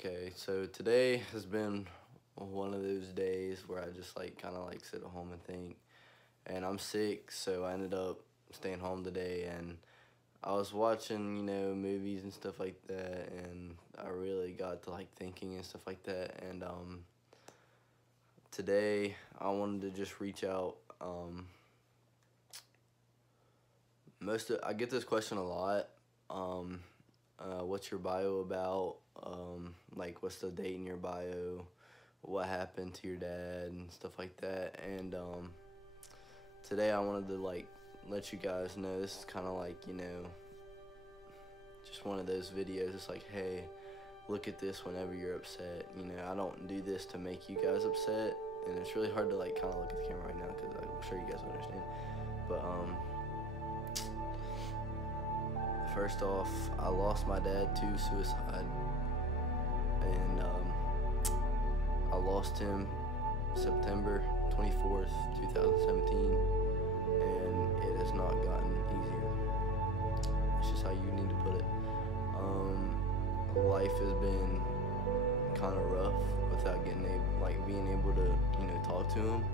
Okay, so today has been one of those days where I just like kind of like sit at home and think. And I'm sick, so I ended up staying home today. And I was watching, movies and stuff like that. And I really got to like thinking and stuff like that. And today I wanted to just reach out. I get this question a lot. What's your bio about? Like, what's the date in your bio? What happened to your dad and stuff like that. And today I wanted to like let you guys know this is kind of like just one of those videos. It's like, hey, look at this whenever you're upset. I don't do this to make you guys upset, and it's really hard to like kind of look at the camera right now because I'm sure you guys will understand. But first off, I lost my dad to suicide, and I lost him September 24th, 2017, and it has not gotten easier. It's just how you need to put it. Life has been kind of rough without being able to, talk to him.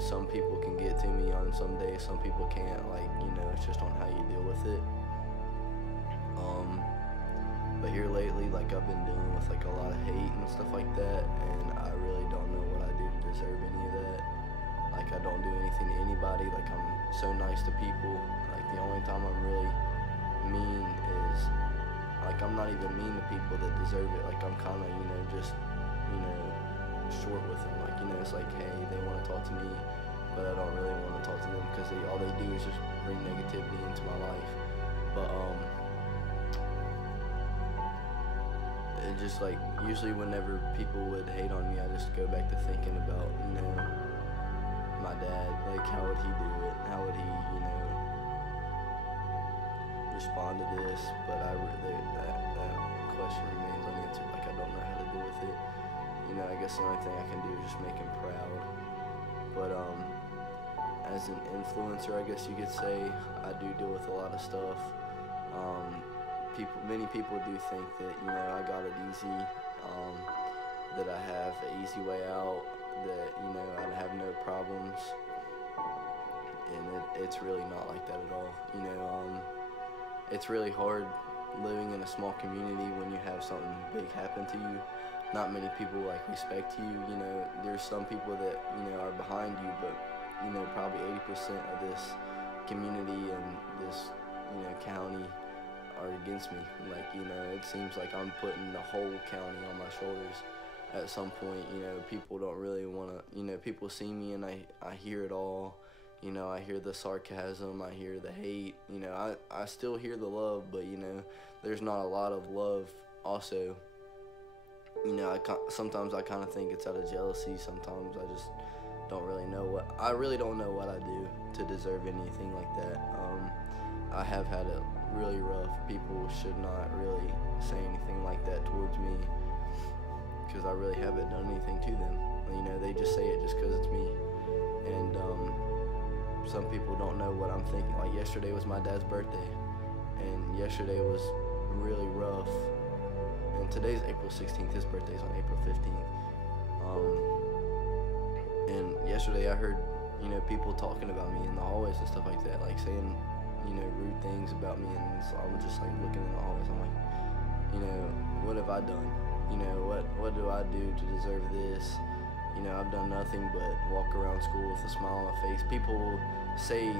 Some people can get to me on some days, some people can't. It's just on how you deal with it. But here lately, I've been dealing with a lot of hate and stuff like that, and I really don't know what I do to deserve any of that. I don't do anything to anybody. I'm so nice to people. The only time I'm really mean is, I'm not even mean to people that deserve it. I'm kind of, just, short with them. It's hey, they want to talk to me, but I don't really want to talk to them because all they do is just bring negativity into my life. But, it just usually whenever people would hate on me, I just go back to thinking about, my dad. How would he do it? How would he, respond to this? But that question remains unanswered. I don't know how to deal with it. I guess the only thing I can do is just make him proud. But as an influencer, I guess you could say, I do deal with a lot of stuff. Many people do think that I got it easy, that I have an easy way out, that I have no problems, and it's really not like that at all. It's really hard living in a small community when you have something big happen to you. Not many people respect you. There's some people that are behind you, but probably 80% of this community and this county are against me. It seems like I'm putting the whole county on my shoulders at some point. People don't really want to, people see me and I hear it all. I hear the sarcasm, I hear the hate. I still hear the love, but there's not a lot of love also. Sometimes I kind of think it's out of jealousy. Sometimes I just don't really know I really don't know what I do to deserve anything like that. I have had it really rough. People should not really say anything like that towards me because I really haven't done anything to them. They just say it just because it's me. And some people don't know what I'm thinking. Yesterday was my dad's birthday, and yesterday was really rough. And today's April 16th. His birthday's on April 15th. And yesterday I heard people talking about me in the hallways and stuff like that, saying rude things about me, and so I was just looking in the hallways. I'm what have I done? What do I do to deserve this? I've done nothing but walk around school with a smile on my face. People will say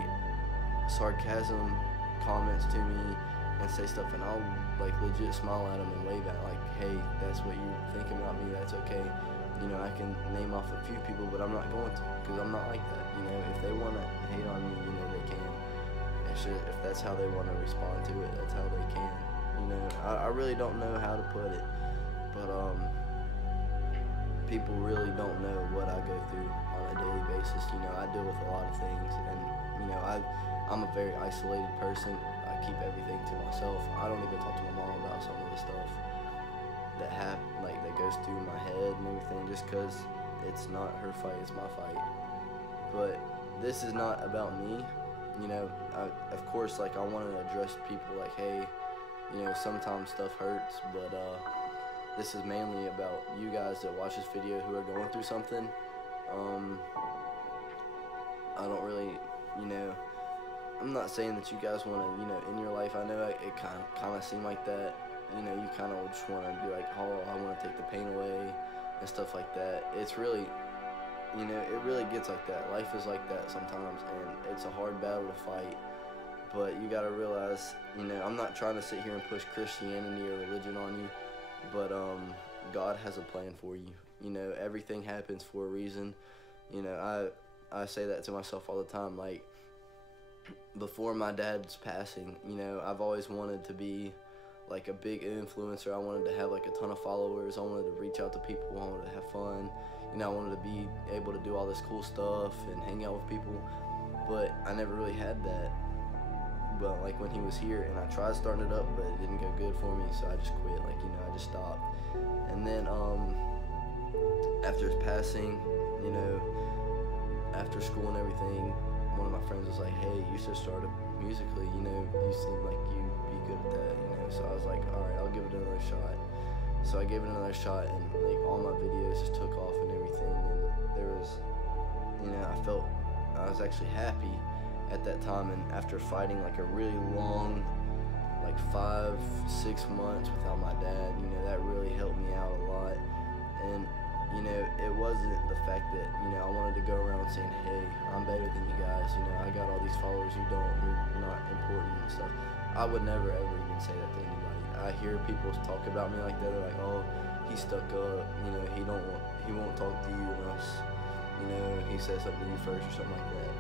sarcasm comments to me and say stuff, and I'll legit smile at them and wave at hey, that's what you're thinking about me, that's okay. I can name off a few people, but I'm not going to, because I'm not like that. If they want to hate on me, they can. It's just, if that's how they want to respond to it, that's how they can. I really don't know how to put it, but people really don't know what I go through on a daily basis. I deal with a lot of things, and I'm a very isolated person. I keep everything to myself. I don't even talk to my mom about some of the stuff that that goes through my head and everything, just because it's not her fight, it's my fight. But this is not about me. Of course, I want to address people hey, sometimes stuff hurts, but this is mainly about you guys that watch this video who are going through something. I don't really, you know, I'm not saying that you guys want to, you know, in your life. I know it kind of seemed like that. You know, you kind of just want to be like, oh, I want to take the pain away and stuff like that. It's really, you know, it really gets like that. Life is like that sometimes, and it's a hard battle to fight. But you got to realize, you know, I'm not trying to sit here and push Christianity or religion on you, but God has a plan for you. You know, everything happens for a reason. You know, I say that to myself all the time. Like, before my dad's passing, you know, I've always wanted to be like a big influencer. I wanted to have like a ton of followers. I wanted to reach out to people. I wanted to have fun. You know, I wanted to be able to do all this cool stuff and hang out with people. But I never really had that. But like when he was here, and I tried starting it up, but it didn't go good for me, so I just quit. Like, you know, I just stopped. And then after his passing, you know, after school and everything, one of my friends was like, hey, you should start musically, you know, you seem like you'd be good at that, you know. So I was like, all right, I'll give it another shot. So I gave it another shot, and like all my videos just took off and everything. And there was, you know, I was actually happy at that time. And after fighting like a really long, like 5-6 months without my dad, you know, that really helped me out a lot. And you know, it wasn't the fact that, you know, I wanted to go around saying, hey, I'm better than you guys, you know, I got all these followers, you don't, you're not important and stuff. I would never ever even say that to anybody. I hear people talk about me like that. They're like, oh, he's stuck up, you know, he won't talk to you unless, you know, he says something to you first or something like that.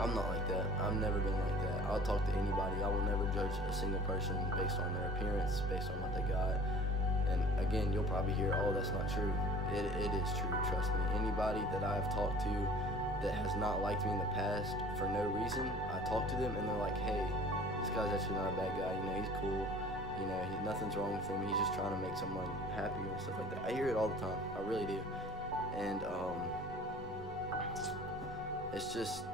I'm not like that. I've never been like that. I'll talk to anybody. I will never judge a single person based on their appearance, based on what they got. And again, you'll probably hear, oh, that's not true. It is true, trust me. Anybody that I've talked to that has not liked me in the past for no reason, I talk to them and they're like, hey, this guy's actually not a bad guy, you know, he's cool, you know, nothing's wrong with him, he's just trying to make someone happy and stuff like that. I hear it all the time, I really do. And it's just,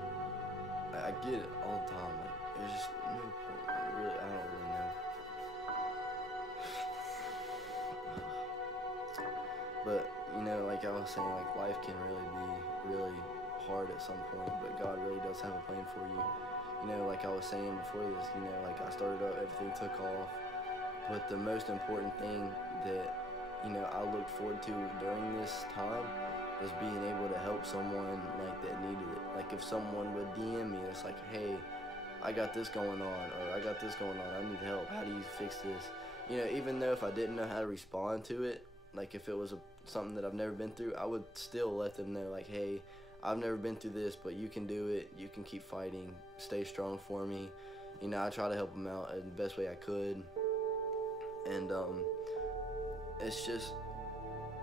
I get it all the time, like, there's just no point, really, I don't really know. But, you know, like I was saying, like, life can really be really hard at some point, but God really does have a plan for you. You know, like I was saying before this, you know, like I started out, everything took off, but the most important thing that, you know, I looked forward to during this time was being able to help someone, like, that needed it. Like, if someone would DM me, it's like, hey, I got this going on, or I got this going on, I need help, how do you fix this? You know, even though if I didn't know how to respond to it, like if it was something that I've never been through, I would still let them know, like, hey, I've never been through this, but you can do it, you can keep fighting, stay strong for me. You know, I try to help them out in the best way I could. And it's just,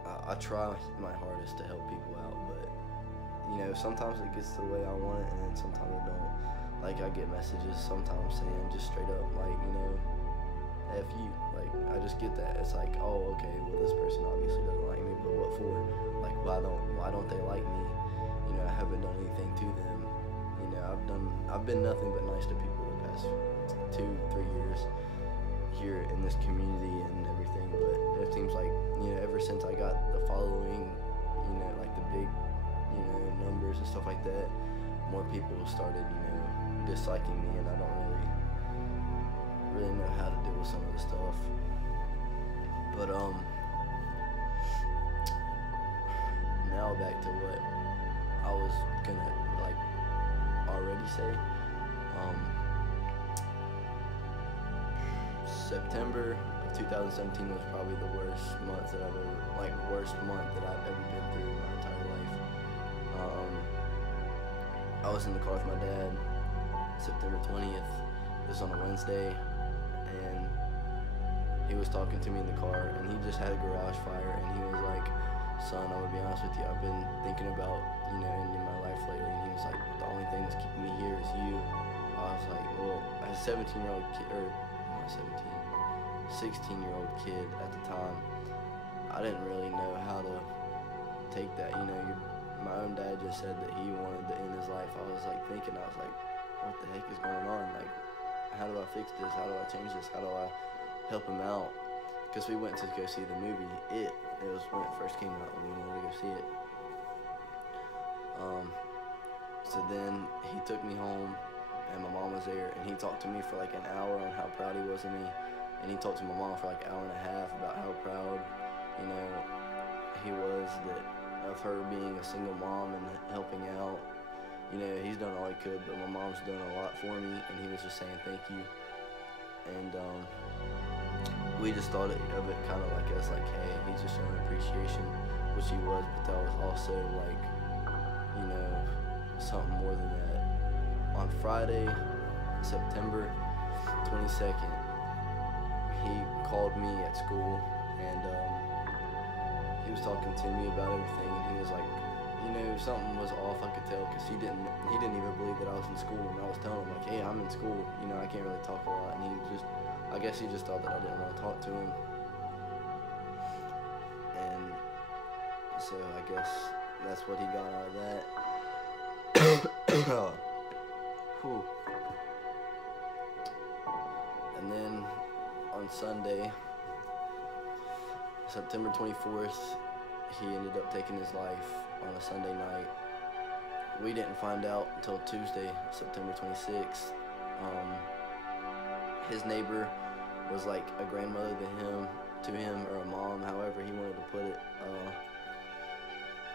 I try my hardest to help people out, but, you know, sometimes it gets the way I want it, and then sometimes it don't. Like, I get messages sometimes saying just straight up, like, you know, F you. Like, I just get that. It's like, oh, okay, well, this person obviously doesn't like me, but what for? Like, why don't they like me? You know, I haven't done anything to them. You know, I've been nothing but nice to people the past 2-3 years here in this community and everything, but it seems like, you know, ever since I got the following, you know, like the big, you know, numbers and stuff like that, more people started, you know, disliking me, and I don't really know how to deal with some of the stuff. But now back to what I was gonna like already say. September of 2017 was probably the worst month that I've ever been through in my entire life. I was in the car with my dad September 20th. It was on a Wednesday, and he was talking to me in the car, and he just had a garage fire, and he was like, son, I'm gonna be honest with you, I've been thinking about, you know, ending my life lately. And he was like, the only thing that's keeping me here is you. I was like, well, as a 17-year-old kid, or not 17, 16-year-old kid at the time, I didn't really know how to take that. You know, my own dad just said that he wanted to end his life. I was like thinking, I was like, what the heck is going on? Like, how do I fix this? How do I change this? How do I help him out? because we went to go see the movie. It was when it first came out, and we wanted to go see it. So then he took me home, and my mom was there, and he talked to me for like an hour on how proud he was of me, and he talked to my mom for like an hour and a half about how proud, you know, he was of her being a single mom and helping out. You know, he's done all he could, but my mom's done a lot for me, and he was just saying thank you. And we just thought of it kind of like as like, hey, he's just showing appreciation, which he was, but that was also like, you know, something more than that. On Friday, September 22nd, he called me at school, and he was talking to me about everything, and he was like, you know, something was off, I could tell, because he didn't even believe that I was in school, and I was telling him like, hey, I'm in school, you know, I can't really talk a lot, and I guess he just thought that I didn't want to talk to him. And so I guess that's what he got out of that. Whew. And then on Sunday, September 24th, he ended up taking his life on a Sunday night. We didn't find out until Tuesday, September 26th. His neighbor was like a grandmother to him, or a mom, however he wanted to put it.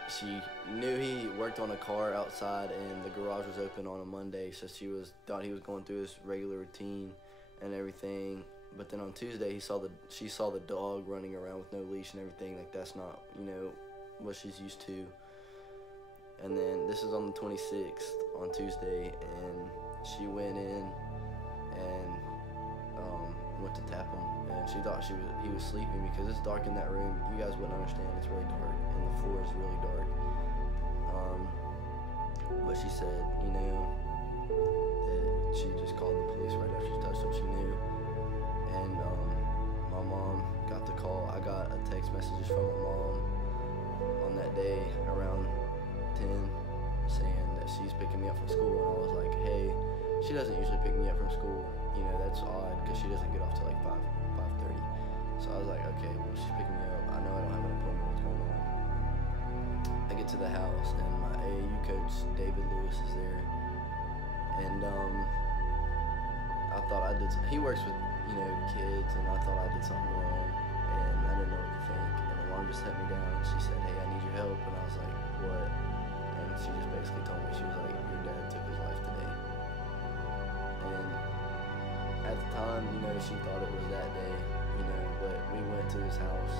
She knew he worked on a car outside, and the garage was open on a Monday, so she thought he was going through his regular routine and everything. But then on Tuesday, she saw the dog running around with no leash and everything. Like, that's not, you know, what she's used to. And then this is on the 26th, on Tuesday, and she went in and went to tap him, and she thought he was sleeping, because it's dark in that room. You guys wouldn't understand, it's really dark, and the floor is really dark. But she said, you know, that she just called the police right after she touched him. She knew. And my mom got the call. I got a text messages from my mom on that day around 10 saying that she's picking me up from school, and I was like, hey, she doesn't usually pick me up from school, you know, that's odd, because she doesn't get off till like 5:30. So I was like, okay, well, she's picking me up, I know I don't have an appointment, what's going on? I get to the house, and my AAU coach, David Lewis, is there, and I thought he works with, you know, kids, and I thought I did something wrong, and I didn't know what to think, and my mom just set me down, and she said, hey, I need your help, and I was like, what? And she just basically told me, she was like, your dad took his life today. And at the time, you know, she thought it was that day, you know, but we went to his house,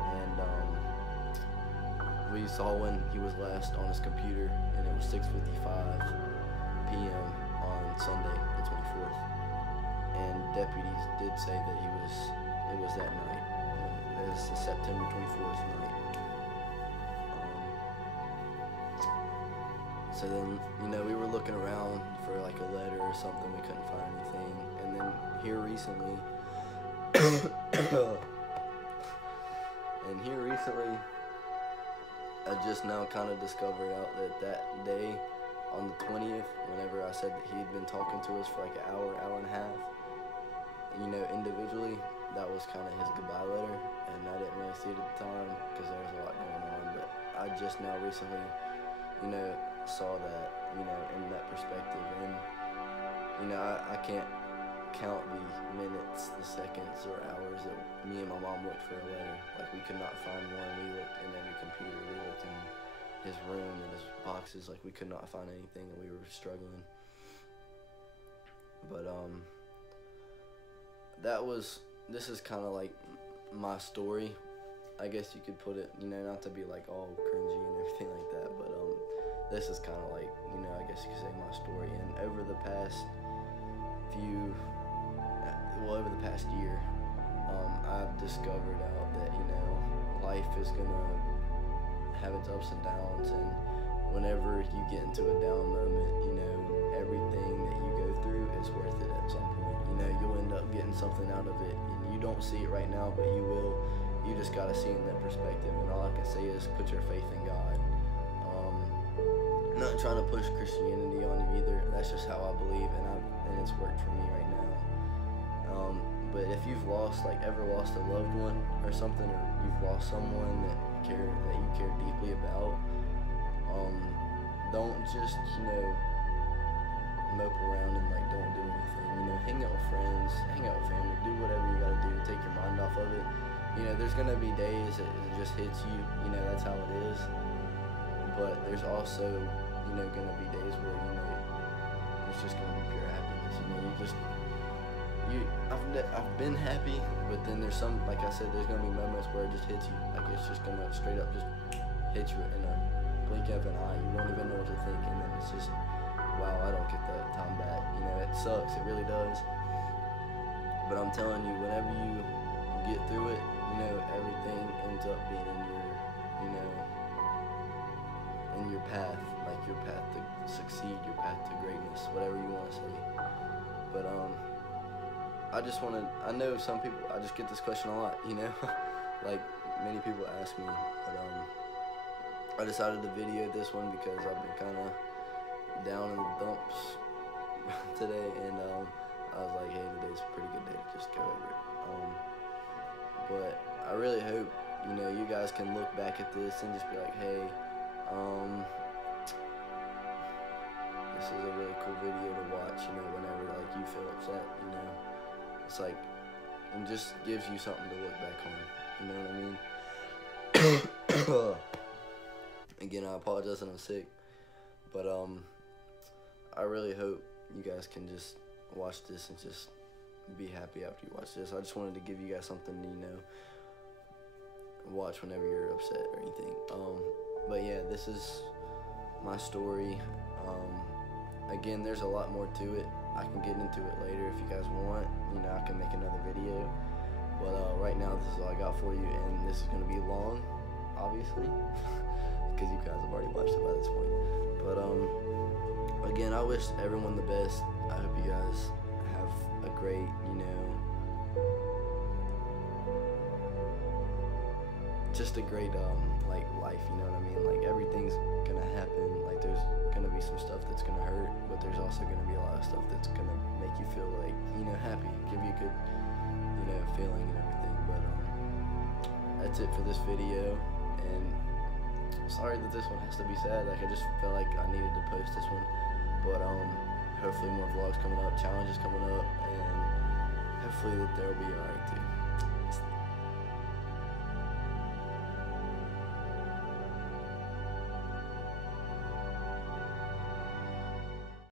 and we saw when he was last on his computer, and it was 6:55 p.m. on Sunday, the 24th. And deputies did say that it was that night. It was the September 24th night. So then, you know, we were looking around for like a letter or something. We couldn't find anything. And then here recently, I just now kind of discovered out that day on the 20th, whenever I said that he had been talking to us for like an hour and a half, you know, individually, that was kind of his goodbye letter. And I didn't really see it at the time because there was a lot going on. But I just now recently, you know, saw that, you know, in that perspective, and you know, I can't count the minutes, the seconds, or hours that me and my mom looked for a letter. Like, we could not find one. We looked in every computer, we looked in his room and his boxes, like we could not find anything, and we were struggling. But this is kind of like my story, I guess you could put it, you know, not to be like all cringy and everything like that, but this is kind of like, you know, I guess you could say my story. And over the past year, I've discovered out that, you know, life is gonna have its ups and downs, and whenever you get into a down moment, you know, everything that you go through is worth it at some point. You know, you'll end up getting something out of it, and you don't see it right now, but you will. You just gotta see it in that perspective, and all I can say is put your faith in God. Not trying to push Christianity on you either. That's just how I believe, and it's worked for me right now. But if you've ever lost a loved one or something, or you've lost someone that you care deeply about, don't just, mope around and don't do anything. Hang out with friends, hang out with family, do whatever you gotta do to take your mind off of it. There's gonna be days that it just hits you, that's how it is. But there's also, gonna be days where, it's just gonna be pure happiness. I've been happy, but then there's some, like I said, there's gonna be moments where it just hits you. Like it's just gonna straight up just hit you in a blink of an eye. You won't even know what to think, and then it's just, wow, I don't get that time back. It sucks, it really does. But I'm telling you, whenever you get through it, everything ends up being in your path, like your path to succeed, your path to greatness, whatever you want to say. But I know some people, I just get this question a lot, like many people ask me, but I decided to video this one because I've been kind of down in the dumps today, and I was like, hey, today's a pretty good day to just go over it. But I really hope, you guys can look back at this and just be like, hey, this is a really cool video to watch, whenever you feel upset, it's like, it just gives you something to look back on, you know what I mean? Again, I apologize that I'm sick, but I really hope you guys can just watch this and just be happy after you watch this. I just wanted to give you guys something to, watch whenever you're upset or anything. But yeah, this is my story. Again, there's a lot more to it. I can get into it later if you guys want. I can make another video. But right now, this is all I got for you, and this is going to be long, obviously, because you guys have already watched it by this point. But again, I wish everyone the best. I hope you guys have a great, just a great life, you know what I mean? Everything's gonna happen. There's gonna be some stuff that's gonna hurt, but there's also gonna be a lot of stuff that's gonna make you feel happy, give you a good, feeling and everything. But that's it for this video, and sorry that this one has to be sad. I just felt like I needed to post this one. But hopefully more vlogs coming up, challenges coming up, and hopefully that they'll be alright too.